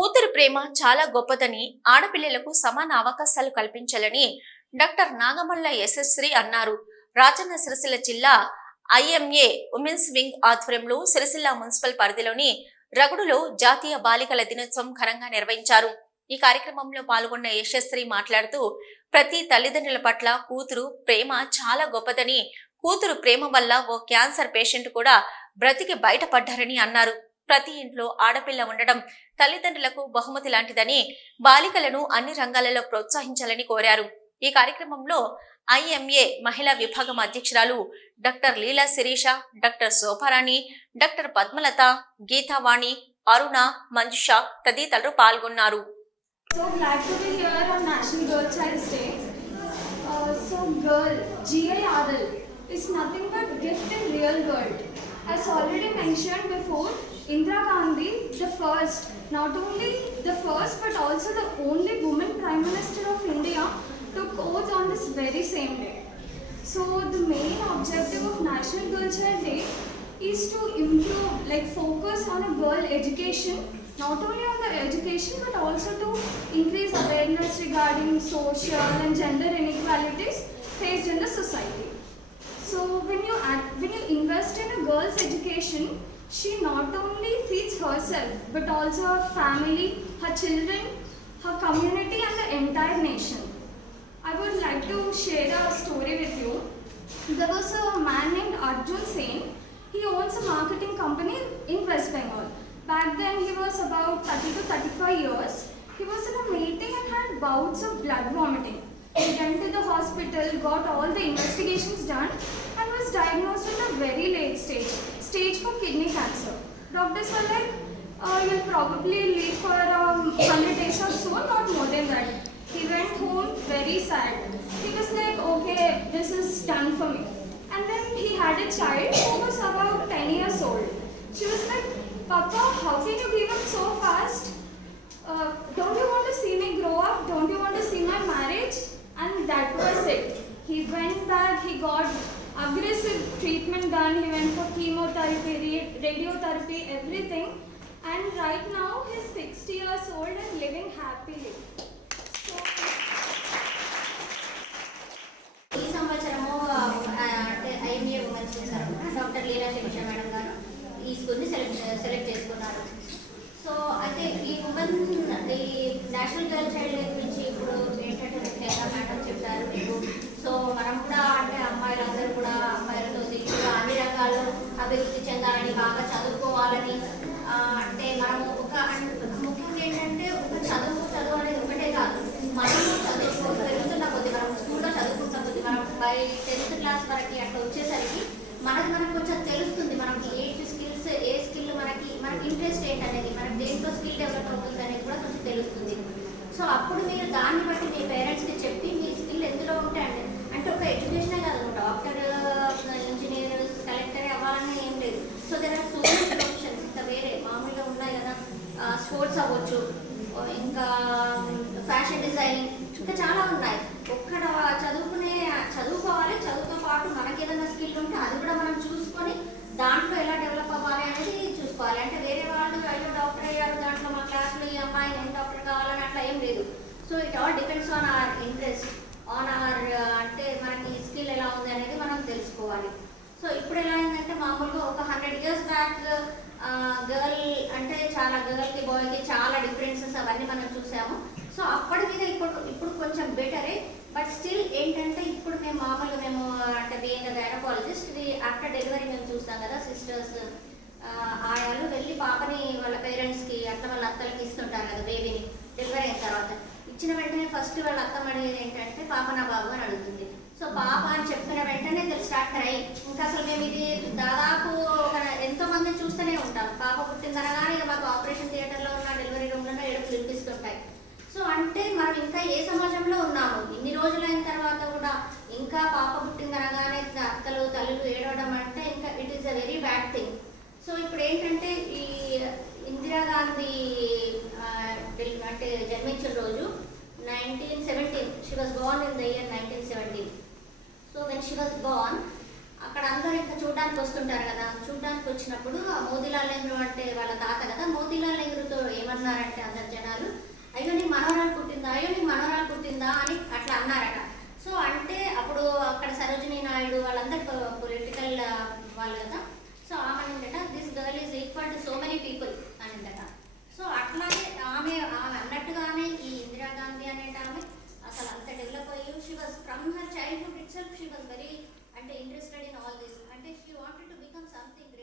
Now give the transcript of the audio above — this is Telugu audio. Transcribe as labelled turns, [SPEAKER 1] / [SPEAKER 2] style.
[SPEAKER 1] కూతురు ప్రేమ చాలా గొప్పదని ఆడపిల్లలకు సమాన అవకాశాలు కల్పించాలని డాక్టర్ నాగమల్ల యశస్శ్రీ అన్నారు. రాజన్న సిరిసిల్ల జిల్లా ఐఎంఏ ఉమెన్స్ వింగ్ ఆధ్వర్యంలో సిరిసిల్ల మున్సిపల్ పరిధిలోని రగుడులో జాతీయ బాలికల దినోత్సవం ఘనంగా నిర్వహించారు. ఈ కార్యక్రమంలో పాల్గొన్న యశస్శ్రీ మాట్లాడుతూ ప్రతి తల్లిదండ్రుల పట్ల కూతురు ప్రేమ చాలా గొప్పదని కూతురు ప్రేమ వల్ల ఓ క్యాన్సర్ పేషెంట్ కూడా బ్రతికి బయటపడ్డారని అన్నారు. ప్రతి ఇంట్లో ఆడపిల్ల ఉండడం తల్లిదండ్రులకు బహుమతి లాంటిదని బాలికలను అన్ని రంగాలలో ప్రోత్సహించాలని కోరారు ఈ కార్యక్రమంలో ఐఎంఏ మహిళా విభాగం అధ్యక్షురాలు doctor Leela Sirisha doctor Shobharani doctor Padmalatha Geethavani Aruna Manjusha తదితరులు పాల్గొన్నారు
[SPEAKER 2] So glad to be here on National Girl Day. Uh, so girl, is nothing but gift in real world. As already mentioned before, Indira Gandhi, the first, not only the first but also the only woman Prime Minister of India, took oath on this very same day. So the main objective of National Girl Day is to improve, like focus on a girl education, not only on the education but also to increase awareness regarding social and gender inequalities faced in the society. So when you when you invest in a girl's education, she not only feeds herself but also her family, her children, her community and the entire nation. I would like to share a story with you. There was a man named Arjun Sen. He owns a marketing company in West Bengal. Back then, he was about 30 to 35 years. He was in a meeting and had bouts of blood vomiting. He went to the hospital, got all the investigations done, and was diagnosed at a very late stage, stage for kidney cancer. Doctors were like, uh, you'll probably live for um, 100 days or so, not more than that. He went home very sad. He was like, okay, this is done for me. And then he had a child who was about 10 years old. She was like, Papa, how can you give up so fast? Uh, don't you want to see me grow up? Don't you want to see my marriage? And that was it. He went back, he got aggressive treatment done, he went for chemotherapy, radiotherapy, everything. And right now he's 60 years old and living happily.
[SPEAKER 3] ఈ సంవత్సరము ఐఎంఏ ఉమెన్స్ తరఫున డాక్టర్ లీలా శిరీష మేడం గారు ఈ స్కూల్ని సెలెక్ట్ సెలెక్ట్ చేసుకున్నారు సో అయితే ఈ ఉమెన్ ఈ నేషనల్ గర్ల్ చైల్డ్ డే గురించి ఇప్పుడు ఏంటంటే మేడం చెప్పారు మీకు సో మనం కూడా అంటే అమ్మాయిలందరూ కూడా అమ్మాయిలతో కూడా అన్ని రంగాల్లో అభివృద్ధి చెందాలని బాగా చదువుకోవాలని ఆ, అంటే మనము ఒక ముఖ్యంగా ఏంటంటే ఒక చదువు చదువు అనేది ఒకటే కాదు మనము చదువు పెరుగుతున్న కొద్ది మనం స్కూల్లో చదువుకుంటున్న కొద్ది టెన్త్ క్లాస్ వరకు అట్లా వచ్చేసరికి మనకు మనకు కొంచెం తెలుస్తుంది మనకి ఏ స్కిల్స్ ఏ స్కిల్ మనకి మనకి ఇంట్రెస్ట్ ఏంటనేది మనకి దేంట్లో స్కిల్ డెవలప్ అవుతుంది అనేది కూడా కొంచెం తెలుస్తుంది. సో అప్పుడు మీరు దాన్ని బట్టి మీ పేరెంట్స్కి చెప్పి మీ స్కిల్ ఎందులో ఉంటే అంటే అంటే ఒక ఎడ్యుకేషనే కాదు డాక్టర్ ఇంజనీర్ కలెక్టర్ అవ్వాలని ఏం లేదు. So there are so many professions ఇంకా వేరే మామూలుగా ఉన్నాయి కదా స్పోర్ట్స్ అవ్వచ్చు ఇంకా ఫ్యాషన్ డిజైనింగ్ ఇంకా చాలా ఉన్నాయి ఒక్కడ చదువుకునే చదువుకోవాలి చదువుతో పాటు మనకి ఏదైనా స్కిల్ ఉంటే అది కూడా మనం చూసుకొని దాంట్లో ఎలా డెవలప్ అవ్వాలి అనేది చూసుకోవాలి అంటే వేరే వాళ్ళు అయ్యో డాక్టర్ అయ్యారు దాంట్లో మా క్లాస్లో ఈ అమ్మాయి నేను డాక్టర్ కావాలని అట్లా ఏం లేదు so it all depends on our interest on our అంటే మనకి స్కిల్ ఎలా ఉంది అనేది మనం తెలుసుకోవాలి. సో ఇప్పుడు ఎలా అయిందంటే మామూలుగా ఒక హండ్రెడ్ ఇయర్స్ బ్యాక్ గర్ల్ అంటే చాలా గర్ల్కి బాయ్కి చాలా డిఫరెన్సెస్ అవన్నీ మనం చూసాము. సో అప్పటి మీద ఇప్పుడు ఇప్పుడు కొంచెం బెటరే బట్ స్టిల్ ఏంటంటే ఇప్పుడు మేము మామూలుగా మేము uh, అంటే బీయింగ్ గైనకాలజిస్ట్ ఆఫ్టర్ డెలివరీ మేము చూస్తాం కదా సిస్టర్స్ uh, ఆయాలు వెళ్ళి పాపని వాళ్ళ పేరెంట్స్కి అట్లా వాళ్ళ అత్తలకి ఇస్తుంటారు కదా బేబీని డెలివరీ అయిన తర్వాత. ఇచ్చిన వెంటనే ఫస్ట్ వాళ్ళ అత్తమ్మ అడిగేది ఏంటంటే పాప నా బాబు అని అడుగుతుంది. సో పాప అని చెప్పిన వెంటనే మీరు స్టార్ట్ అయ్యి ఇంకా అసలు మేము ఇది దాదాపు ఒక ఎంతో మందిని చూస్తూనే ఉంటాం. పాప పుట్టిన ఇక మాకు ఆపరేషన్ థియేటర్లో ఉన్న డెలివరీ రూమ్లోనే ఏడుపు వినిపిస్తుంటాయి సో అంటే మనం ఇంకా ఏ సమాజంలో ఉన్నాము? ఇన్ని రోజులైన తర్వాత కూడా ఇంకా పాప పుట్టింది అనగానే అక్కలు తల్లులు ఏడవడం అంటే ఇంకా it is a very bad thing so ఇప్పుడు ఏంటంటే ఈ ఇందిరాగాంధీ అంటే జన్మించిన రోజు nineteen seventeen. She was Born in the year nineteen seventeen. So when she was Born అక్కడ అందరూ ఇంకా చూడడానికి వస్తుంటారు కదా. చూడడానికి వచ్చినప్పుడు మోదీలాల్ మోతీలాల్ నెహ్రూ అంటే వాళ్ళ తాత కదా. మోతీలాల్ నెహ్రూతో ఏమన్నారంటే అందరు జనాలు అయ్యో నీ మనోహరాలు పుట్టిందా? అయ్యో నీ మనోహరాలు పుట్టిందా? అని అట్లా అన్నారట. సో అంటే అప్పుడు అక్కడ సరోజినీ నాయుడు వాళ్ళందరూ పొలిటికల్ వాళ్ళు కదా సో ఆమె ఏంటంట this girl is equal to so many people అనిందట so అట్లాగే ఆమె ఆమె అన్నట్టుగానే ఈ ఇందిరాగాంధీ అనేట ఆమె అసలు అంత డెవలప్ అయ్యి she was from her childhood itself she was very అంటే ఇంట్రెస్టెడ్ ఇన్ ఆల్ దిస్ అంటే she wanted to become something